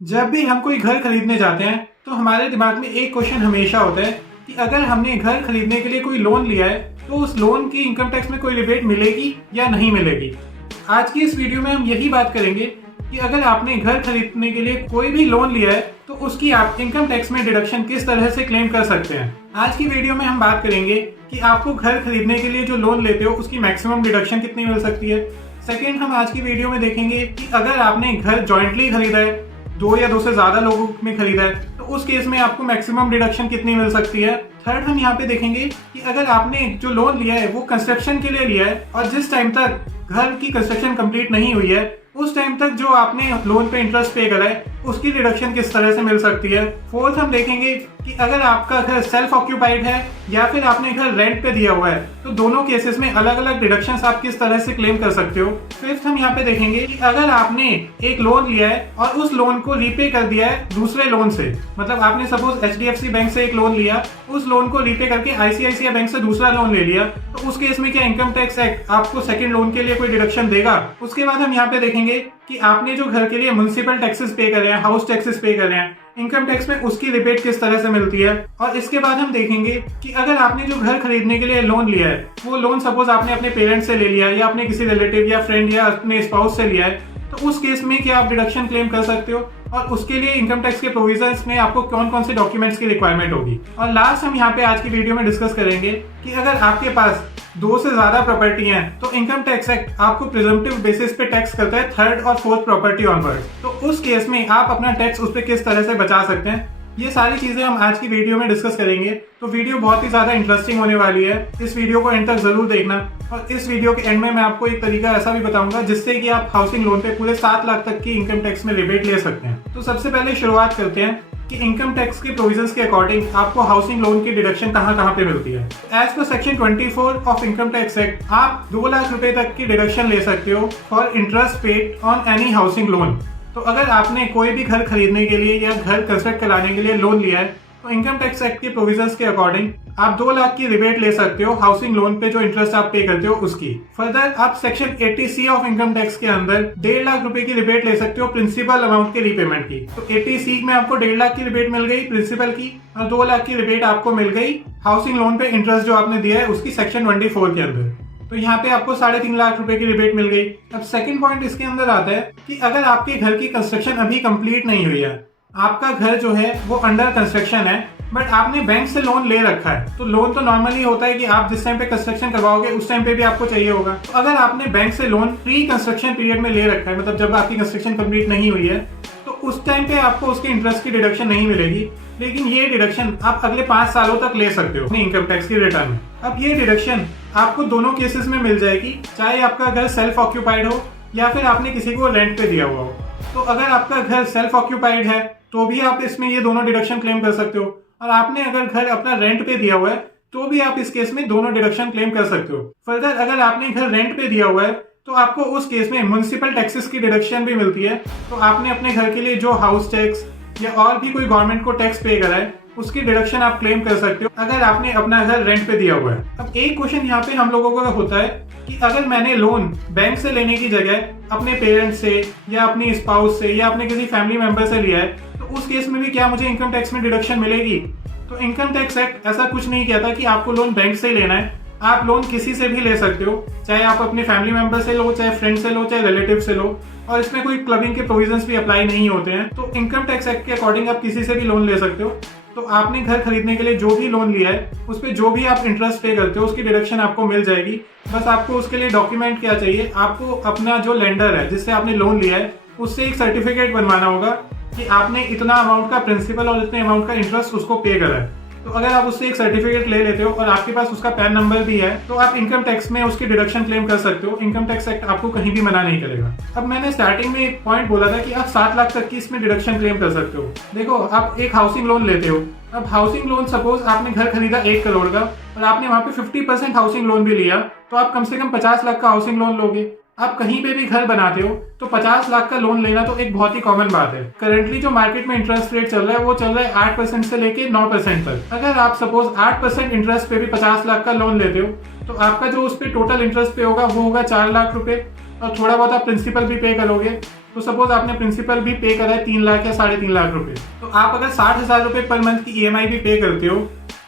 जब भी हम कोई घर खरीदने जाते हैं तो हमारे दिमाग में एक क्वेश्चन हमेशा होता है कि अगर हमने घर खरीदने के लिए कोई लोन लिया है तो उस लोन की इनकम टैक्स में कोई रिबेट मिलेगी या नहीं मिलेगी। आज की इस वीडियो में हम यही बात करेंगे कि अगर आपने घर खरीदने के लिए कोई भी लोन लिया है तो उसकी आप इनकम टैक्स में डिडक्शन किस तरह से क्लेम कर सकते हैं। आज की वीडियो में हम बात करेंगे कि आपको घर खरीदने के लिए जो लोन लेते हो उसकी मैक्सिमम डिडक्शन कितनी मिल सकती है। सेकेंड, हम आज की वीडियो में देखेंगे कि अगर आपने घर जॉइंटली खरीदा है, दो या दो से ज्यादा लोगों में खरीदा है, तो उस केस में आपको मैक्सिमम डिडक्शन कितनी मिल सकती है। थर्ड, हम यहाँ पे देखेंगे कि अगर आपने जो लोन लिया है वो कंस्ट्रक्शन के लिए लिया है और जिस टाइम तक घर की कंस्ट्रक्शन कंप्लीट नहीं हुई है उस टाइम तक जो आपने लोन पे इंटरेस्ट पे करा है उसकी डिडक्शन किस तरह से मिल सकती है। फोर्थ, हम देखेंगे कि अगर आपका घर सेल्फ ऑक्यूपाइड है या फिर आपने घर रेंट पे दिया हुआ है तो दोनों केसेस में अलग अलग डिडक्शंस आप किस तरह से क्लेम कर सकते हो। फिफ्थ, हम यहाँ पे देखेंगे कि अगर आपने एक लोन लिया है और उस लोन को रीपे कर दिया है दूसरे लोन से, मतलब आपने सपोज HDFC बैंक से एक लोन लिया, उस लोन को रीपे करके ICICI बैंक से दूसरा लोन ले लिया, तो उस केस में क्या इनकम टैक्स एक्ट आपको सेकंड लोन के लिए कोई डिडक्शन देगा। उसके बाद हम यहाँ पे देखेंगे कि आपने जो घर के लिए म्युनिसिपल टैक्सेस पे कर रहे हैं, हाउस टैक्सेस पे कर रहे हैं, इनकम टैक्स में उसकी रिबेट किस तरह से मिलती है। और इसके बाद हम देखेंगे कि अगर आपने जो घर खरीदने के लिए लोन लिया है वो लोन सपोज आपने अपने पेरेंट्स से ले लिया या आपने किसी रिलेटिव या फ्रेंड या अपने स्पाउस से लिया है, तो उस केस में क्या आप डिडक्शन क्लेम कर सकते हो और उसके लिए इनकम टैक्स के प्रोविजंस में आपको कौन कौन से डॉक्यूमेंट्स की रिक्वायरमेंट होगी। और लास्ट, हम यहाँ पे आज की वीडियो में डिस्कस करेंगे कि अगर आपके पास दो से ज्यादा प्रॉपर्टी हैं तो इनकम टैक्स एक्ट आपको प्रिजम्पटिव बेसिस पे टैक्स करता है थर्ड और फोर्थ प्रॉपर्टी ऑनवर्ड, तो उस केस में आप अपना टैक्स उस पर किस तरह से बचा सकते हैं। ये सारी चीजें हम आज की वीडियो में डिस्कस करेंगे, तो वीडियो बहुत ही ज्यादा इंटरेस्टिंग होने वाली है। इस वीडियो को एंड तक जरूर देखना और इस वीडियो के एंड में मैं आपको एक तरीका ऐसा भी बताऊंगा जिससे कि आप हाउसिंग लोन पे पूरे 7 लाख तक की इनकम टैक्स में रिबेट ले सकते हैं। तो सबसे पहले शुरुआत करते हैं कि इनकम टैक्स के प्रोविजंस के अकॉर्डिंग आपको हाउसिंग लोन की डिडक्शन कहाँ पे मिलती है। As per section 24 of income tax act आप 2 लाख रुपए तक की डिडक्शन ले सकते हो for interest paid on any housing loan. तो अगर आपने कोई भी घर खरीदने के लिए या घर कंस्ट्रक्ट कराने के लिए लोन लिया है तो इनकम टैक्स एक्ट के प्रोविजंस के अकॉर्डिंग आप 2 लाख की रिबेट ले सकते हो हाउसिंग लोन पे जो इंटरेस्ट आप पे करते हो उसकी। फर्दर, आप section 80C of income tax के अंदर 1.5 लाख रुपए की रिबेट ले सकते हो प्रिंसिपल अमाउंट के रीपेमेंट की। तो 80C में आपको 1.5 लाख की रिबेट मिल गई प्रिंसिपल की और 2 लाख की रिबेट आपको मिल गई हाउसिंग लोन पे इंटरेस्ट जो आपने दिया है उसकी सेक्शन 24 के अंदर। तो यहाँ पे आपको 3.5 लाख रुपए की रिबेट मिल गई। अब सेकंड पॉइंट इसके अंदर आता है कि अगर आपके घर की कंस्ट्रक्शन अभी कंप्लीट नहीं हुई है, आपका घर जो है वो अंडर कंस्ट्रक्शन है बट आपने बैंक से लोन ले रखा है, तो लोन तो नॉर्मली होता है कि आप जिस टाइम पे कंस्ट्रक्शन करवाओगे उस टाइम पे भी आपको चाहिए होगा। तो अगर आपने बैंक से लोन प्री कंस्ट्रक्शन पीरियड में ले रखा है, मतलब जब आपकी कंस्ट्रक्शन कंप्लीट नहीं हुई है, तो उस टाइम पे आपको उसके इंटरेस्ट की डिडक्शन नहीं मिलेगी, लेकिन ये डिडक्शन आप अगले 5 सालों तक ले सकते हो अपनी इनकम टैक्स की रिटर्न में। अब ये डिडक्शन आपको दोनों केसेस में मिल जाएगी, चाहे आपका घर सेल्फ ऑक्यूपाइड हो या फिर आपने किसी को रेंट पे दिया हुआ हो। तो अगर आपका घर सेल्फ ऑक्यूपाइड है तो भी आप इसमें ये दोनों डिडक्शन क्लेम कर सकते हो, और आपने अगर घर अपना रेंट पे दिया हुआ है तो भी आप इस केस में दोनों डिडक्शन क्लेम कर सकते हो। फर्दर, अगर आपने घर रेंट पे दिया हुआ है तो आपको उस केस में म्युनिसिपल टैक्सेस की डिडक्शन भी मिलती है। तो आपने अपने घर के लिए जो हाउस टैक्स या और भी कोई गवर्नमेंट को टैक्स पे करा है उसकी डिडक्शन आप क्लेम कर सकते हो अगर आपने अपना घर रेंट पे दिया हुआ है। अब एक क्वेश्चन यहाँ पे हम लोगों का होता है कि अगर मैंने लोन बैंक से लेने की जगह अपने पेरेंट्स से या अपनी स्पाउस से या अपने किसी फैमिली मेंबर से लिया है तो उस केस में भी क्या मुझे इनकम टैक्स में डिडक्शन मिलेगी। तो इनकम टैक्स एक्ट ऐसा कुछ नहीं कहता कि आपको लोन बैंक से ही लेना है, आप लोन किसी से भी ले सकते हो, चाहे आप अपने फैमिली मेंबर से लो, चाहे फ्रेंड से लो, चाहे रिलेटिव से लो, और इसमें कोई क्लबिंग के प्रोविजंस भी अप्लाई नहीं होते हैं। तो इनकम टैक्स एक्ट के अकॉर्डिंग आप किसी से भी लोन ले सकते हो। तो आपने घर खरीदने के लिए जो भी लोन लिया है उस पर जो भी आप इंटरेस्ट पे करते हो उसकी डिडक्शन आपको मिल जाएगी। बस आपको उसके लिए डॉक्यूमेंट क्या चाहिए, आपको अपना जो लेंडर है जिससे आपने लोन लिया है उससे एक सर्टिफिकेट बनवाना होगा कि आपने इतना अमाउंट का प्रिंसिपल और इतने अमाउंट का इंटरेस्ट उसको पे करा है। तो अगर आप उससे एक सर्टिफिकेट ले लेते हो और आपके पास उसका पैन नंबर भी है तो आप इनकम टैक्स में उसकी डिडक्शन क्लेम कर सकते हो। इनकम टैक्स एक्ट आपको कहीं भी मना नहीं करेगा। अब मैंने स्टार्टिंग में एक पॉइंट बोला था कि आप 7 लाख तक की इसमें डिडक्शन क्लेम कर सकते हो। देखो, आप एक हाउसिंग लोन लेते हो, अब हाउसिंग लोन सपोज आपने घर खरीदा 1 करोड़ का और आपने वहां पे 50% हाउसिंग लोन भी लिया, तो आप कम से कम 50 लाख का हाउसिंग लोन लोगे। आप कहीं पे भी घर बनाते हो तो 50 लाख का लोन लेना तो एक बहुत ही कॉमन बात है। करंटली जो मार्केट में इंटरेस्ट रेट चल रहा है वो चल रहा है 8% से लेके 9% तक। अगर आप सपोज 8% इंटरेस्ट पे भी 50 लाख का लोन लेते हो तो आपका जो उस पे टोटल इंटरेस्ट पे होगा वो होगा 4 लाख रुपए और थोड़ा बहुत आप प्रिंसिपल भी पे करोगे तो सपोज आपने प्रिंसिपल भी पे करा है 3 लाख या 3.5 लाख रुपए, तो आप अगर 60,000 रुपए पर मंथ की EMI भी पे करते हो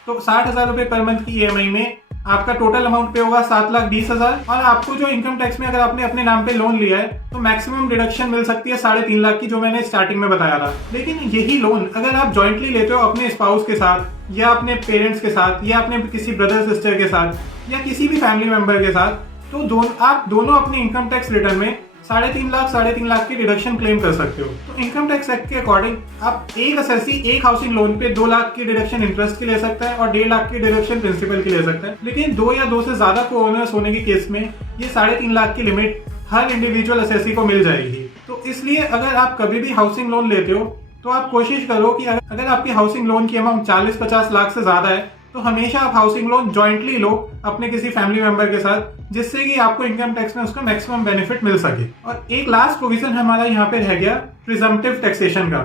तो 60,000 रुपए पर मंथ की EMI में आपका टोटल अमाउंट पे होगा 7,20,000। और आपको जो इनकम टैक्स में अगर आपने अपने नाम पे लोन लिया है तो मैक्सिमम डिडक्शन मिल सकती है 3.5 लाख की, जो मैंने स्टार्टिंग में बताया था। लेकिन यही लोन अगर आप जॉइंटली लेते हो अपने स्पाउस के साथ या अपने पेरेंट्स के साथ या अपने किसी ब्रदर सिस्टर के साथ या किसी भी फैमिली मेंबर के साथ, तो आप दोनों अपने इनकम टैक्स रिटर्न में 3.5 लाख की डिडक्शन क्लेम कर सकते हो। तो इनकम टैक्स एक्ट के अकॉर्डिंग आप एक असेसी एक हाउसिंग लोन पे 2 लाख की डिडक्शन इंटरेस्ट की ले सकता है और 1.5 लाख की डिडक्शन प्रिंसिपल की ले सकता है। लेकिन 2 या 2 से ज्यादा को ओनर्स होने के केस में ये 3.5 लाख की लिमिट हर इंडिविजुअल असेसी को मिल जाएगी। तो इसलिए अगर आप कभी भी हाउसिंग लोन लेते हो तो आप कोशिश करो कि अगर आपकी हाउसिंग लोन की अमाउंट 40-50 लाख से ज्यादा है तो हमेशा आप हाउसिंग लोन जॉइंटली लो अपने किसी फैमिली मेंबर के साथ, जिससे कि आपको इनकम टैक्स में उसका मैक्सिमम बेनिफिट मिल सके। और एक लास्ट प्रोविजन हमारा यहाँ पे रह गया प्रिजम्पटिव टैक्सेशन का।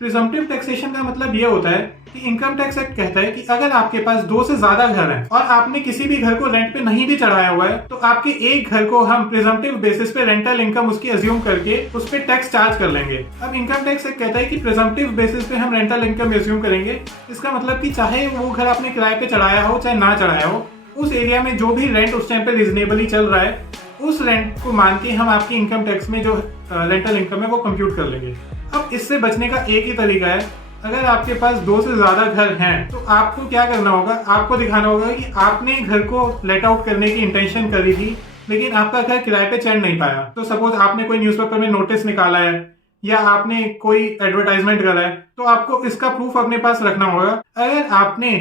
प्रिजम्पटिव टैक्सेशन का मतलब ये होता है कि इनकम टैक्स एक्ट कहता है कि अगर आपके पास 2 से ज्यादा घर हैं और आपने किसी भी घर को रेंट पे नहीं भी चढ़ाया हुआ है तो आपके एक घर को हम प्रिजम्पटिव बेसिस पे रेंटल इनकम उसकी अज्यूम करके उस पर टैक्स चार्ज कर लेंगे। अब इनकम टैक्स एक्ट कहता है कि प्रिजम्पटिव बेसिस पे हम रेंटल इनकम अज्यूम करेंगे। इसका मतलब कि चाहे वो घर आपने किराए पे चढ़ाया हो चाहे ना चढ़ाया हो, उस एरिया में जो भी रेंट उस टाइम पे रिजनेबली चल रहा है उस रेंट को मान के हम आपकी इनकम टैक्स में जो रेंटल इनकम है वो कंप्यूट कर लेंगे। अब इससे बचने का एक ही तरीका है, अगर आपके पास 2 से ज्यादा घर हैं तो आपको क्या करना होगा, आपको दिखाना होगा कि आपने घर को लेट आउट करने की इंटेंशन करी थी लेकिन आपका घर किराए पे चढ़ नहीं पाया। तो सपोज आपने कोई न्यूज़पेपर में नोटिस निकाला है या आपने कोई एडवर्टाइजमेंट करा है तो आपको इसका प्रूफ अपने पास रखना होगा। अगर आपने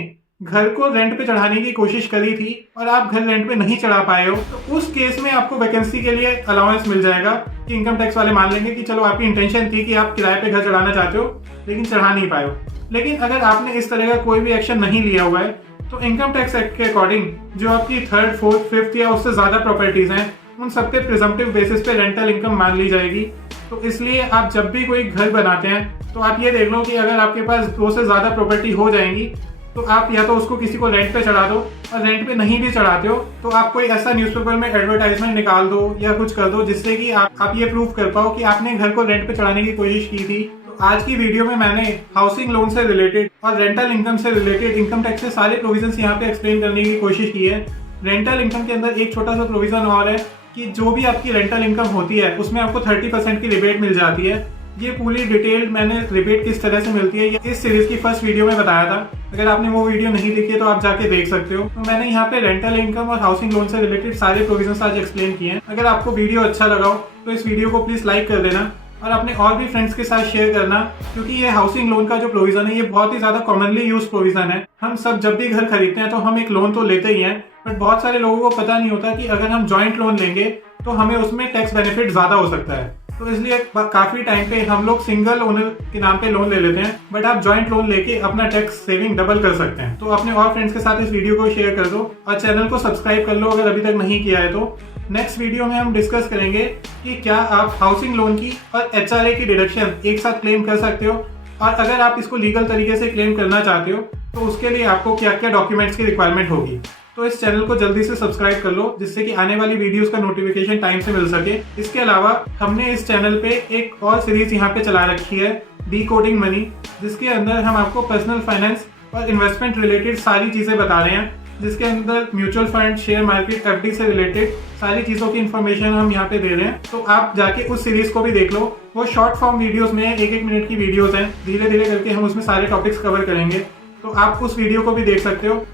घर को रेंट पे चढ़ाने की कोशिश करी थी और आप घर रेंट पे नहीं चढ़ा पाए हो तो उस केस में आपको वैकेंसी के लिए अलाउंस मिल जाएगा कि इनकम टैक्स वाले मान लेंगे कि चलो आपकी इंटेंशन थी कि आप किराए पे घर चढ़ाना चाहते हो लेकिन चढ़ा नहीं पाए हो। लेकिन अगर आपने इस तरह का कोई भी एक्शन नहीं लिया हुआ है तो इनकम टैक्स एक्ट के अकॉर्डिंग जो आपकी 3rd, 4th, 5th या उससे ज्यादा प्रॉपर्टीज हैं उन सबके प्रिजम्पटिव बेसिस पे रेंटल इनकम मान ली जाएगी। तो इसलिए आप जब भी कोई घर बनाते हैं तो आप ये देख लो कि अगर आपके पास 2 से ज्यादा प्रॉपर्टी हो जाएंगी तो आप या तो उसको किसी को रेंट पे चढ़ा दो, और रेंट पे नहीं भी चढ़ाते हो तो आप कोई ऐसा न्यूज़पेपर में एडवर्टाइजमेंट निकाल दो या कुछ कर दो जिससे कि आप ये प्रूफ कर पाओ कि आपने घर को रेंट पे चढ़ाने की कोशिश की थी। तो आज की वीडियो में मैंने हाउसिंग लोन से रिलेटेड और रेंटल इनकम से रिलेटेड इनकम टैक्स के सारे प्रोविजन यहाँ पे एक्सप्लेन करने की कोशिश की है। रेंटल इनकम के अंदर एक छोटा सा प्रोविजन और है कि जो भी आपकी रेंटल इनकम होती है उसमें आपको 30% की रिबेट मिल जाती है। ये पूरी डिटेल्ड मैंने रिबेट किस तरह से मिलती है ये इस सीरीज की फर्स्ट वीडियो में बताया था। अगर आपने वो वीडियो नहीं देखी है तो आप जाके देख सकते हो। तो मैंने यहाँ पे रेंटल इनकम और हाउसिंग लोन से रिलेटेड सारे प्रोविजंस आज एक्सप्लेन किए हैं। अगर आपको वीडियो अच्छा लगा हो तो इस वीडियो को प्लीज लाइक कर देना और अपने और भी फ्रेंड्स के साथ शेयर करना, क्योंकि ये हाउसिंग लोन का जो प्रोविजन है ये बहुत ही ज्यादा कॉमनली यूज प्रोविजन है। हम सब जब भी घर खरीदते हैं तो हम एक लोन तो लेते ही हैं, बट बहुत सारे लोगों को पता नहीं होता कि अगर हम जॉइंट लोन लेंगे तो हमें उसमें टैक्स बेनिफिट ज्यादा हो सकता है। तो इसलिए काफी टाइम पे हम लोग सिंगल ओनर के नाम पे लोन ले लेते हैं, बट आप जॉइंट लोन लेके अपना टैक्स सेविंग डबल कर सकते हैं। तो अपने और फ्रेंड्स के साथ इस वीडियो को शेयर कर दो और चैनल को सब्सक्राइब कर लो अगर अभी तक नहीं किया है तो। नेक्स्ट वीडियो में हम डिस्कस करेंगे कि क्या आप हाउसिंग लोन की और HRA की डिडक्शन एक साथ क्लेम कर सकते हो, और अगर आप इसको लीगल तरीके से क्लेम करना चाहते हो तो उसके लिए आपको क्या क्या डॉक्यूमेंट्स की रिक्वायरमेंट होगी। तो इस चैनल को जल्दी से सब्सक्राइब कर लो जिससे कि आने वाली वीडियोस का नोटिफिकेशन टाइम से मिल सके। इसके अलावा हमने इस चैनल पे एक और सीरीज यहाँ पे चला रखी है डीकोडिंग मनी, जिसके अंदर हम आपको पर्सनल फाइनेंस और इन्वेस्टमेंट रिलेटेड सारी चीजें बता रहे हैं, जिसके अंदर mutual fund, share market, FD से रिलेटेड सारी चीजों की इन्फॉर्मेशन हम यहाँ पे दे रहे हैं। तो आप जाके उस सीरीज को भी देख लो। वो शॉर्ट फॉर्म वीडियोस में 1-1 मिनट की वीडियोस हैं, धीरे धीरे करके हम उसमें सारे टॉपिक्स कवर करेंगे, तो आप उस वीडियो को भी देख सकते हो।